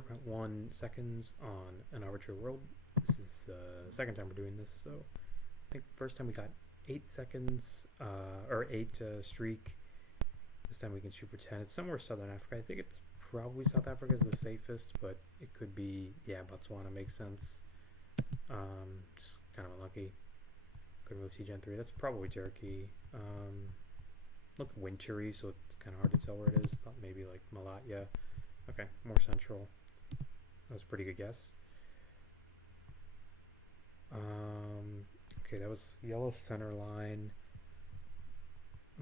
0.1 seconds on an arbitrary world. This is the second time we're doing this, so I think first time we got 8 seconds, or 8 streak. This time we can shoot for 10. It's somewhere Southern Africa. I think it's probably South Africa is the safest, but it could be, yeah, Botswana makes sense. Just kind of unlucky. Could move Gen 3. That's probably Turkey. Look wintry, so it's kind of hard to tell where it is. Thought maybe like Malatya. Okay, more central. That was a pretty good guess. Okay, that was yellow center line.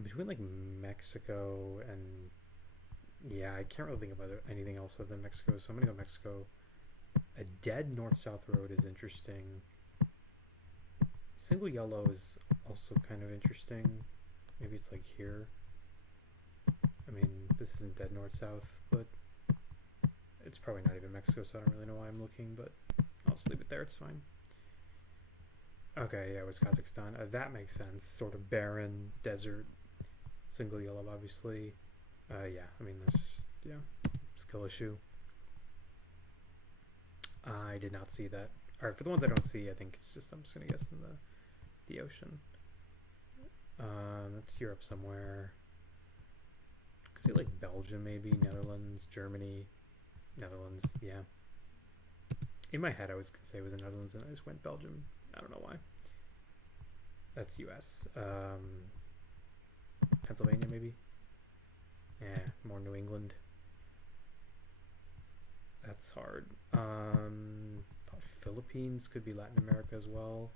Between like Mexico and, yeah, I can't really think of anything else other than Mexico, so I'm gonna go Mexico. A dead north-south road is interesting. Single yellow is also kind of interesting. Maybe it's like here. I mean, this isn't dead north-south, but it's probably not even Mexico, so I don't really know why I'm looking, but I'll just leave it there. It's fine. Okay, yeah, it was Kazakhstan. That makes sense. Sort of barren, desert, single yellow, obviously. Yeah, I mean, that's just, yeah, skill issue. I did not see that. Alright, for the ones I don't see, I think it's just, I'm just going to guess in the ocean. It's Europe somewhere. Could see like Belgium, maybe, Netherlands, Germany, Netherlands, yeah. In my head, I was going to say it was the Netherlands, and I just went Belgium. I don't know why. That's US. Pennsylvania, maybe? Yeah, more New England. That's hard. Philippines could be Latin America as well.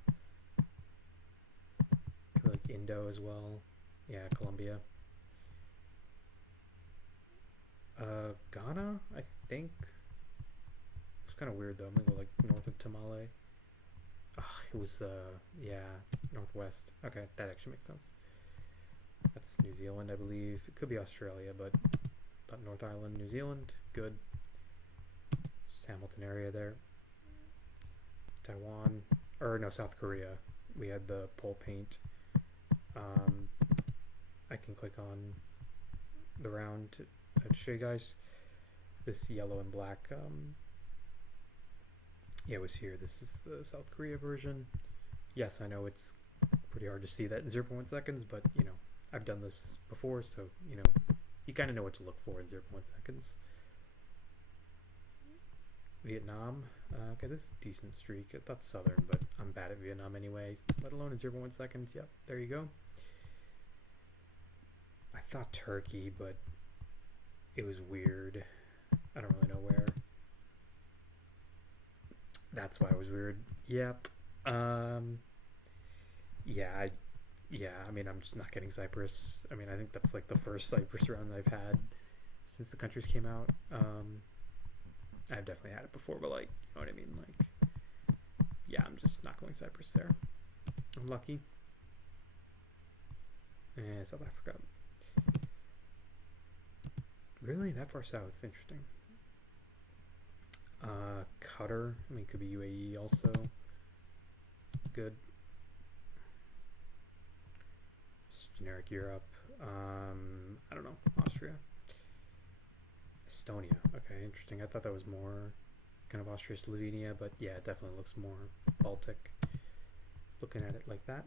Could be like Indo as well. Yeah, Colombia. Ghana, I think. It's kind of weird though. I'm gonna go like north of Tamale. It was yeah, northwest. Okay, that actually makes sense. That's New Zealand, I believe. It could be Australia, but North Island, New Zealand, good. Just Hamilton area there. Taiwan, or no, South Korea. We had the pole paint. I can click on the round to show you guys this yellow and black. Yeah, it was here. This is the South Korea version. Yes, I know it's pretty hard to see that in 0.1 seconds, but you know, I've done this before, so you know, you kind of know what to look for in 0.1 seconds. Vietnam. Okay, this is a decent streak. That's southern, but I'm bad at Vietnam anyway, let alone in 0.1 seconds. Yep, there you go. I thought Turkey, but it was weird. I don't really know where. That's why it was weird. Yep. Yeah, I mean, I'm just not getting Cyprus. I mean, I think that's like the first Cyprus round I've had since the countries came out. I've definitely had it before, but like, you know what I mean? Like, yeah, I'm just not going Cyprus there. I'm lucky. And South Africa. Really? That far south? Interesting. Qatar. I mean, it could be UAE also. Good. Just generic Europe. I don't know. Austria. Estonia. Okay, interesting. I thought that was more kind of Austria, Slovenia, but yeah, it definitely looks more Baltic. Looking at it like that.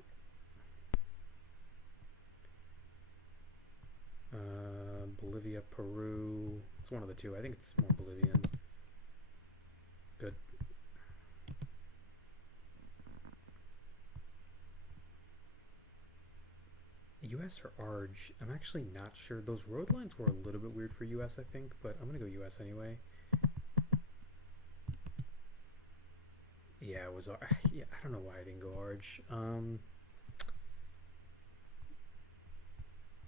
Bolivia, Peru. It's one of the two. I think it's more Bolivian. Good. US or Arge? I'm actually not sure. Those road lines were a little bit weird for US, I think, but I'm gonna go US anyway. Yeah, it was. Yeah, I don't know why I didn't go Arge.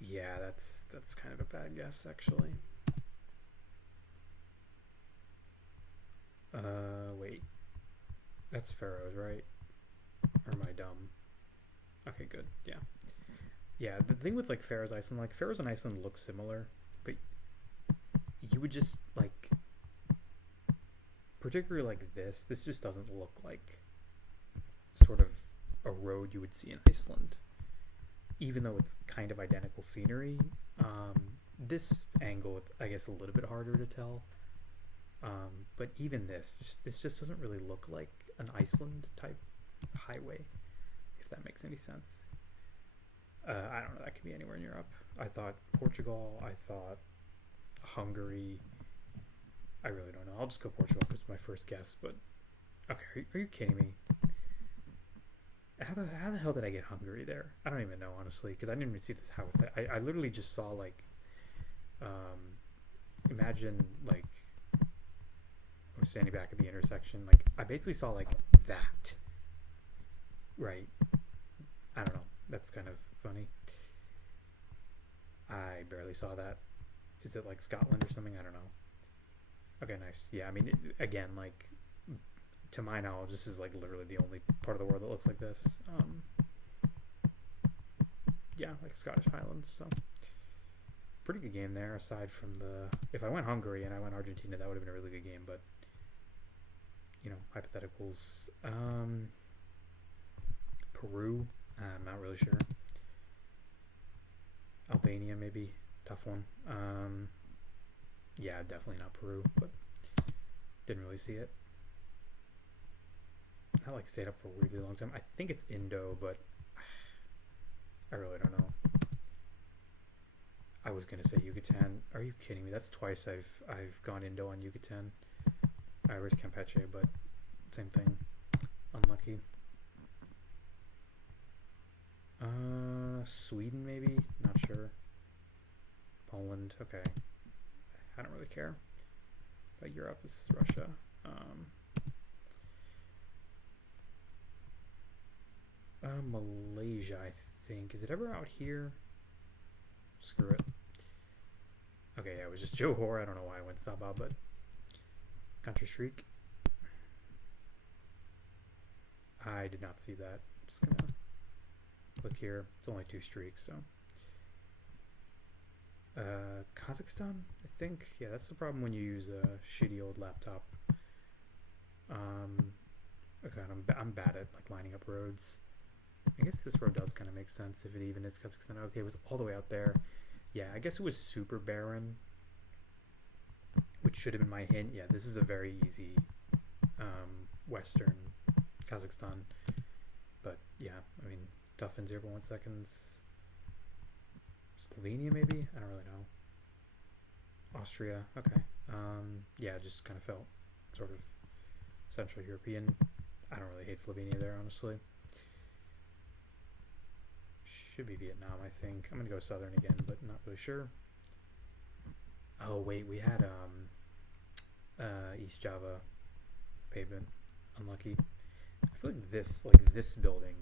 Yeah, that's kind of a bad guess, actually. Wait. That's Faroes, right? Or am I dumb? Okay, good. Yeah. Yeah, the thing with like Faroes Iceland, like Faroes and Iceland look similar, but you would just like, particularly like this just doesn't look like sort of a road you would see in Iceland. Even though it's kind of identical scenery, this angle, I guess, a little bit harder to tell. But even this just doesn't really look like an Iceland type highway, if that makes any sense. I don't know. That could be anywhere in Europe. I thought Portugal. I thought Hungary. I really don't know. I'll just go Portugal because it's my first guess. But okay, are you kidding me? How the hell did I get Hungary there? I don't even know, honestly, because I didn't even see this house. I literally just saw like, imagine like I'm standing back at the intersection. Like I basically saw like that. Right. I don't know. That's kind of funny. I barely saw that. Is it like Scotland or something? I don't know. Okay, nice. Yeah, I mean, again, like, to my knowledge, this is like literally the only part of the world that looks like this. Yeah, like Scottish Highlands. So, pretty good game there. Aside from if I went Hungary and I went Argentina, that would have been a really good game. But, hypotheticals. Peru. I'm not really sure. Albania, maybe. Tough one. Yeah, definitely not Peru, but didn't really see it. I like stayed up for a weirdly long time. I think it's Indo, but I really don't know. I was gonna say Yucatan. Are you kidding me? That's twice I've gone Indo on Yucatan. I was Campeche, but same thing. Unlucky. Sweden maybe? Not sure. Poland, okay. I don't really care. But Europe is Russia. Malaysia, I think. Is it ever out here? Screw it. Okay, yeah, it was just Johor. I don't know why I went Sabah, but Country Streak. I did not see that. I'm just gonna look here. It's only 2 streaks, so. Kazakhstan, I think. Yeah, that's the problem when you use a shitty old laptop. Okay, I'm bad at like lining up roads. I guess this road does kind of make sense if it even is Kazakhstan. Okay, it was all the way out there. Yeah, I guess it was super barren, which should have been my hint. Yeah, this is a very easy Western Kazakhstan. But yeah, I mean, tough in 0.1 seconds. Slovenia, maybe? I don't really know. Austria, okay. Yeah, just kind of felt sort of Central European. I don't really hate Slovenia there, honestly. Should be Vietnam, I think. I'm gonna go Southern again, but not really sure. Oh wait, we had East Java pavement. Unlucky. I feel like this building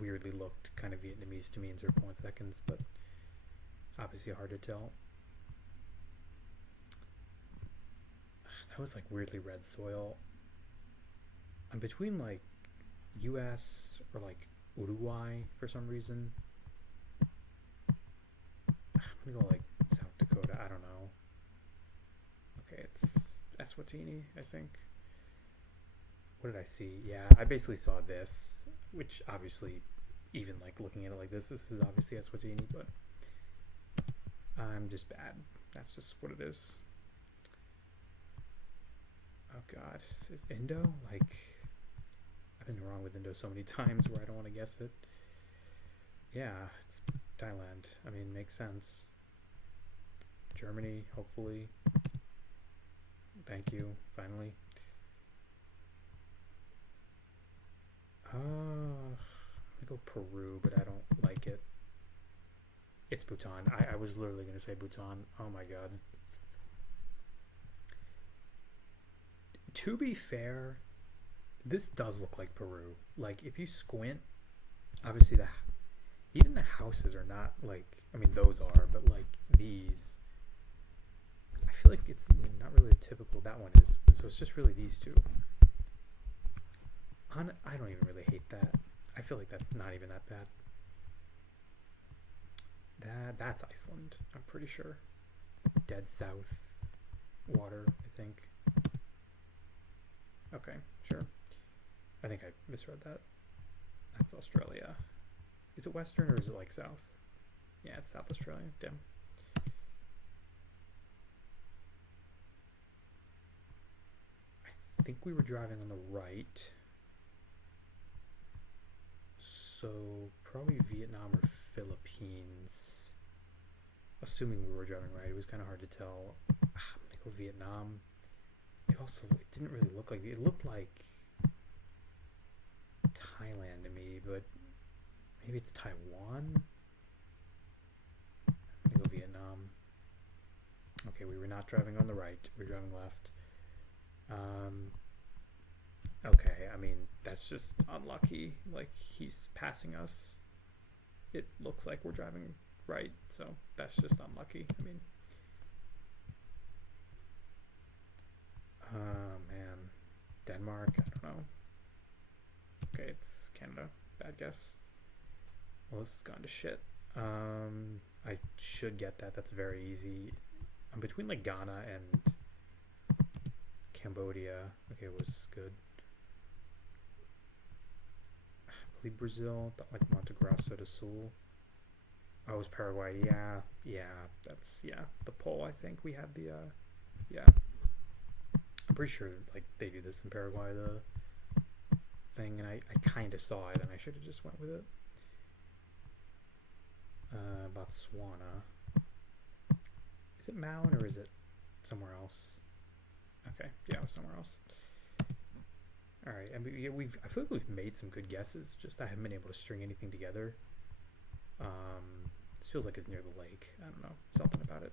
weirdly looked kind of Vietnamese to me in 0.1 seconds, but obviously hard to tell. That was like weirdly red soil. I'm between like US or like Uruguay for some reason. I'm gonna go like South Dakota. I don't know. Okay, it's Eswatini, I think. What did I see? Yeah, I basically saw this, which obviously, even like looking at it like this is obviously Eswatini, but I'm just bad. That's just what it is. Oh God, is it Indo? Like, I've been wrong with Indo so many times where I don't want to guess it. Yeah, it's Thailand. I mean, makes sense. Germany, hopefully. Thank you, finally. I'm gonna go Peru, but I don't like it. It's Bhutan. I was literally gonna say Bhutan. Oh my God. To be fair, this does look like Peru. Like, if you squint, obviously even the houses are not like, I mean, those are, but like these, I feel like it's not really typical. That one is, so it's just really these two. I don't even really hate that. I feel like that's not even that bad. That's Iceland, I'm pretty sure. Dead south water, I think. Okay, sure. I think I misread that. That's Australia. Is it Western or is it like South? Yeah, it's South Australia. Damn. think we were driving on the right. So probably Vietnam or Philippines. Assuming we were driving right, it was kind of hard to tell. I'm gonna go Vietnam. It didn't really look like, it looked like Thailand to me, but maybe it's Taiwan. I'm gonna go Vietnam. Okay, we were not driving on the right, we were driving left. Okay, I mean, that's just unlucky. Like, he's passing us. It looks like we're driving right, so that's just unlucky. I mean, man, Denmark, I don't know. Okay, it's Canada. Bad guess. Well, this has gone to shit. I should get that. That's very easy. I'm between like Ghana and Cambodia. Okay, it was good. I believe Brazil, like Monte Grosso do Sul. Oh, it was Paraguay. Yeah, that's, the pole. I think we had the, yeah. I'm pretty sure like they do this in Paraguay, the thing, and I kind of saw it, and I should have just went with it. Botswana. Is it Maui or is it somewhere else? Okay, yeah, it was somewhere else. All right, and I feel like we've made some good guesses. Just I haven't been able to string anything together. This feels like it's near the lake. I don't know, something about it.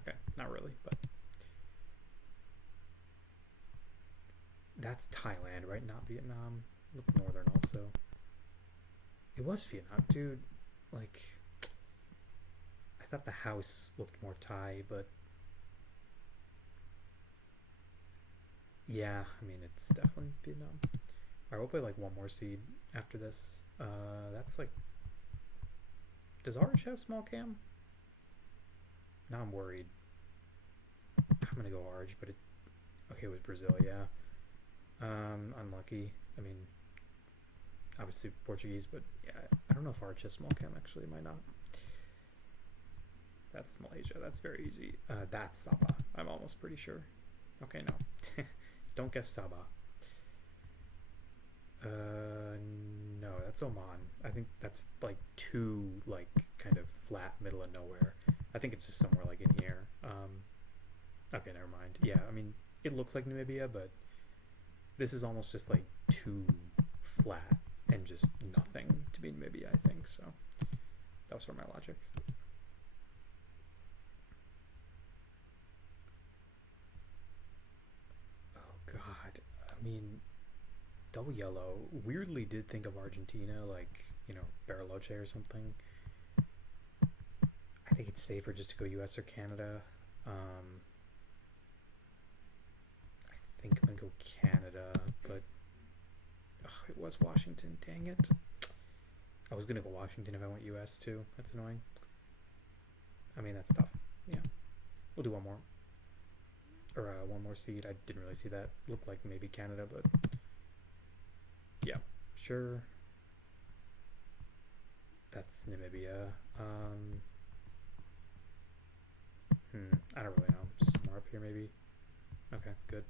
Okay, not really, but that's Thailand, right? Not Vietnam. Look northern also. It was Vietnam, dude. Like, I thought the house looked more Thai, but yeah, I mean, it's definitely Vietnam. Alright, we'll play like one more seed after this. That's like, does Orange have small cam? Now I'm worried. I'm gonna go Orange, but okay, it was Brazil, yeah. Unlucky. I mean, obviously Portuguese, but yeah, I don't know if Arch has small cam, actually. It might not. That's Malaysia. That's very easy. That's Sabah. I'm almost pretty sure. Okay, no. Don't guess Sabah. No, that's Oman. I think that's like too, like, kind of flat, middle of nowhere. I think it's just somewhere like in here. Okay, never mind. Yeah, I mean, it looks like Namibia, but this is almost just like too flat and just nothing to be Namibia, I think. So that was sort of my logic. Oh God, I mean, double yellow. Weirdly, did think of Argentina, like, you know, Bariloche or something. I think it's safer just to go U.S. or Canada. I think I'm gonna go Canada, but it was Washington. Dang it! I was gonna go Washington if I went U.S. too. That's annoying. I mean, that's tough. Yeah, we'll do one more, or one more seed. I didn't really see that. Looked like maybe Canada, but yeah, sure. That's Namibia. I don't really know. Somewhere up here, maybe. Okay, good.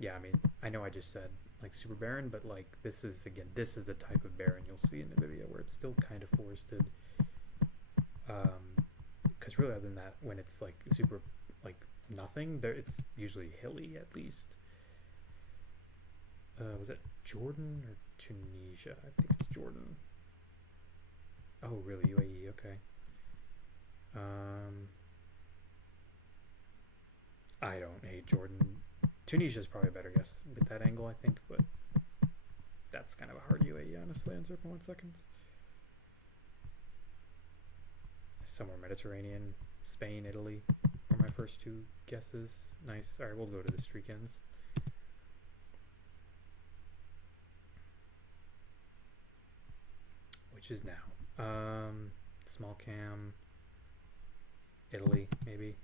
Yeah, I mean, I know I just said like super barren, but like this is, again, this is the type of barren you'll see in Namibia, where it's still kind of forested. Because really, other than that, when it's like super like nothing there, it's usually hilly at least. Was it Jordan or Tunisia? I think it's Jordan. Oh, really? UAE? Okay. I don't hate Jordan. Tunisia's probably a better guess with that angle, I think, but that's kind of a hard UAE, honestly, on 0.1 seconds. Somewhere Mediterranean, Spain, Italy are my first two guesses. Nice. All right, we'll go to the streak ends. Which is now? Small cam, Italy, maybe.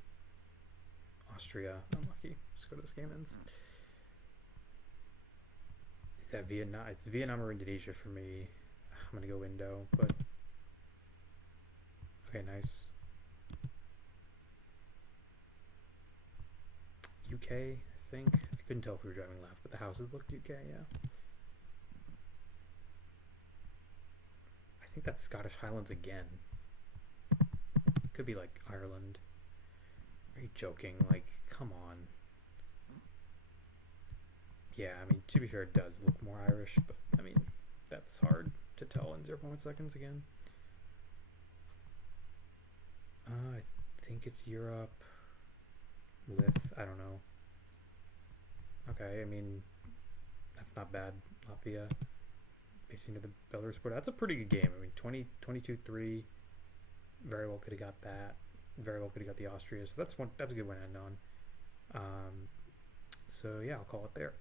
Austria. Unlucky. Just go to this game ends. Is that Vietnam? It's Vietnam or Indonesia for me. I'm gonna go Indo, but okay, nice. UK. I think. I couldn't tell if we were driving left, but the houses looked UK, yeah. I think that's Scottish Highlands again. Could be like Ireland. Are you joking? Like, come on. Yeah, I mean, to be fair, it does look more Irish, but I mean, that's hard to tell in 0.1 seconds again. I think it's Europe. I don't know. Okay, I mean, that's not bad. Latvia, based into the Belarus border. That's a pretty good game. I mean, 22-3. Very well could have got that. Very well could have got the Austria. So that's a good one to end on. So yeah, I'll call it there.